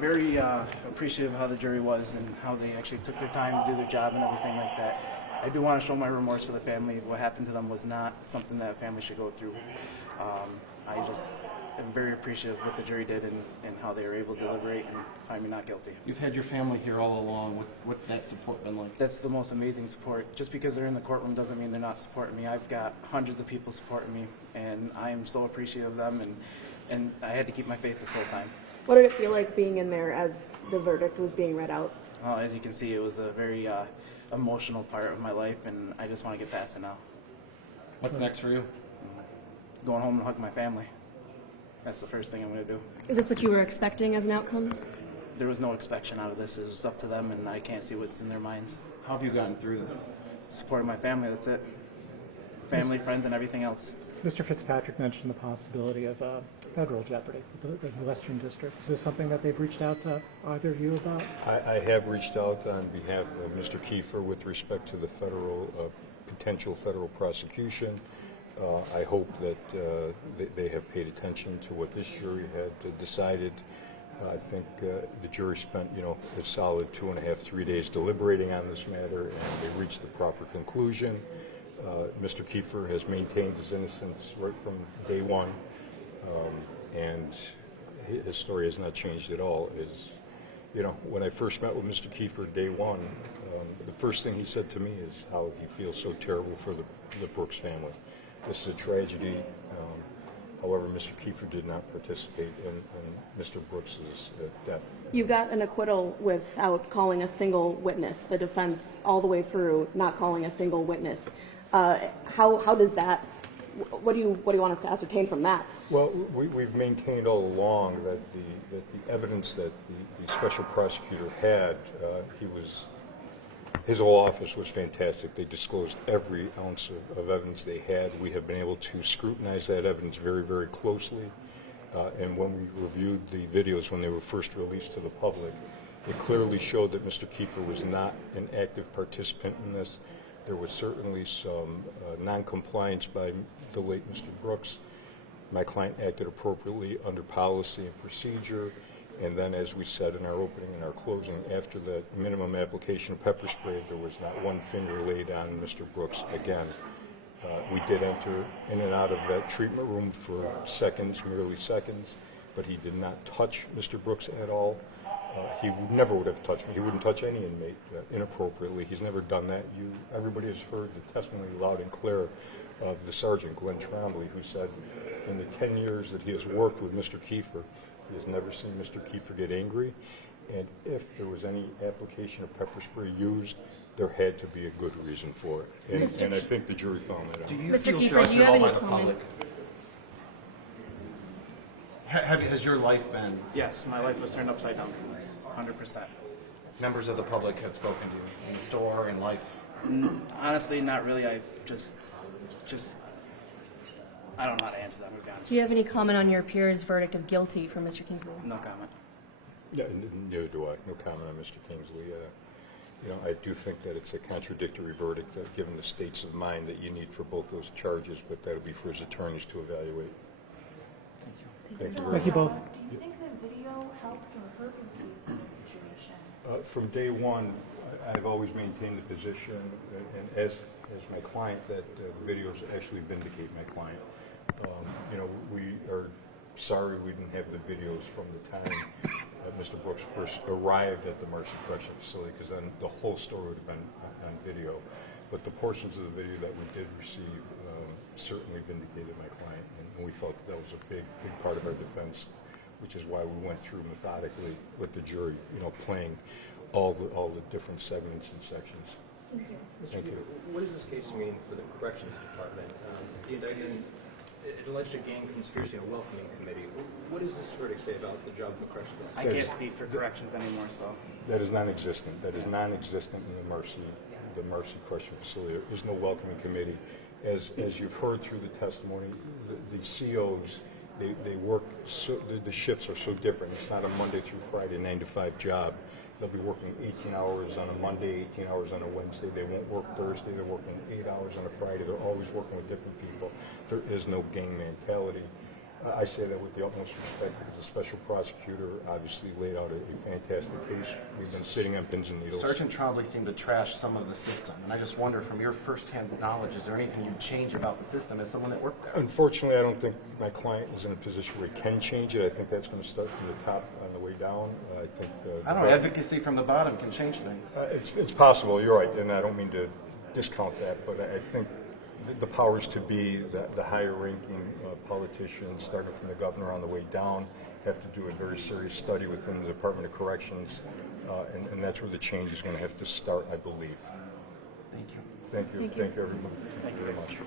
very appreciative of how the jury was and how they actually took their time to do their job and everything like that. I do want to show my remorse to the family. What happened to them was not something that a family should go through. I just am very appreciative of what the jury did and how they were able to deliberate and find me not guilty. You've had your family here all along. What's that support been like? That's the most amazing support. Just because they're in the courtroom doesn't mean they're not supporting me. I've got hundreds of people supporting me, and I am so appreciative of them, and I had to keep my faith this whole time. What did it feel like being in there as the verdict was being read out? Well, as you can see, it was a very emotional part of my life, and I just want to get past it now. What's next for you? Going home and hug my family. That's the first thing I'm going to do. Is this what you were expecting as an outcome? There was no expectation out of this. It was up to them, and I can't see what's in their minds. How have you gotten through this? Supporting my family, that's it. Family, friends, and everything else. Mr. Fitzpatrick mentioned the possibility of federal jeopardy with the Western District. Is this something that they've reached out to either of you about? I have reached out on behalf of Mr. Kieffer with respect to the potential federal prosecution. I hope that they have paid attention to what this jury had decided. I think the jury spent, a solid 2.5, 3 days deliberating on this matter, and they reached the proper conclusion. Mr. Kieffer has maintained his innocence right from day one, and his story has not changed at all. When I first met with Mr. Kieffer day one, the first thing he said to me is how he feels so terrible for the Brooks family. This is a tragedy. However, Mr. Kieffer did not participate in Mr. Brooks's death. You got an acquittal without calling a single witness. The defense, all the way through, not calling a single witness. How does that? What do you want us to ascertain from that? Well, we've maintained all along that the evidence that the special prosecutor had, his whole office was fantastic. They disclosed every ounce of evidence they had. We have been able to scrutinize that evidence very, very closely. And when we reviewed the videos when they were first released to the public, it clearly showed that Mr. Kieffer was not an active participant in this. There was certainly some non-compliance by the late Mr. Brooks. My client acted appropriately under policy and procedure. And then, as we said in our opening and our closing, after the minimum application of pepper spray, there was not one finger laid on Mr. Brooks again. We did enter in and out of that treatment room for seconds, merely seconds, but he did not touch Mr. Brooks at all. He never would have touched me. He wouldn't touch any inmate inappropriately. He's never done that. Everybody has heard the testimony loud and clear of the sergeant, Glenn Trombley, who said in the 10 years that he has worked with Mr. Kieffer, he has never seen Mr. Kieffer get angry, and if there was any application of pepper spray used, there had to be a good reason for it. And I think the jury found that out. Do you Mr. feel Kieffer, judged do you at have all by any the comment? public? Has your life been? Yes, my life was turned upside down from this, 100%. Members of the public have spoken to you in the store, in life. Honestly, not really. I just I don't know how to answer that, to be honest. Do you have any comment on your peer's verdict of guilty for Mr. Kingsley? No comment. Yeah, neither do I. No comment on Mr. Kingsley. I do think that it's a contradictory verdict, given the states of mind that you need for both those charges, but that'll be for his attorneys to evaluate. Thank you. Thank you very Thank you both. Do you think the video helped or hurt your case in this situation? From day one, I've always maintained the position, and as my client, that videos actually vindicate my client. We are sorry we didn't have the videos from the time Mr. Brooks first arrived at the Marcy Correctional Facility, because then the whole story would have been on video. But the portions of the video that we did receive certainly vindicated my client, and we felt that was a big part of our defense, which is why we went through methodically with the jury, playing all the different segments and sections. Thank you. What does this case mean for the Corrections Department? The indictment, it alleged a gang conspiracy and a welcoming committee. What does this verdict say about the job of the Corrections I Department? can't speak for corrections anymore, so. That is non-existent. That is non-existent in the Marcy Correctional Facility. There is no welcoming committee. As you've heard through the testimony, the COs, they work, the shifts are so different. It's not a Monday through Friday 9-to-5 job. They'll be working 18 hours on a Monday, 18 hours on a Wednesday. They won't work Thursday. They're working 8 hours on a Friday. They're always working with different people. There is no gang mentality. I say that with the utmost respect because the special prosecutor obviously laid out a fantastic case. We've been sitting on pins and needles. Sergeant Trombley seemed to trash some of the system, and I just wonder, from your firsthand knowledge, is there anything you'd change about the system as someone that worked there? Unfortunately, I don't think my client is in a position where he can change it. I think that's going to start from the top on the way down. I think. I don't know. Advocacy from the bottom can change things. It's possible. You're right, and I don't mean to discount that, but I think the powers to be, the higher-ranking politicians, starting from the governor on the way down, have to do a very serious study within the Department of Corrections, and that's where the change is going to have to start, I believe. Thank you. Thank you. Thank you, everyone. Thank you very much.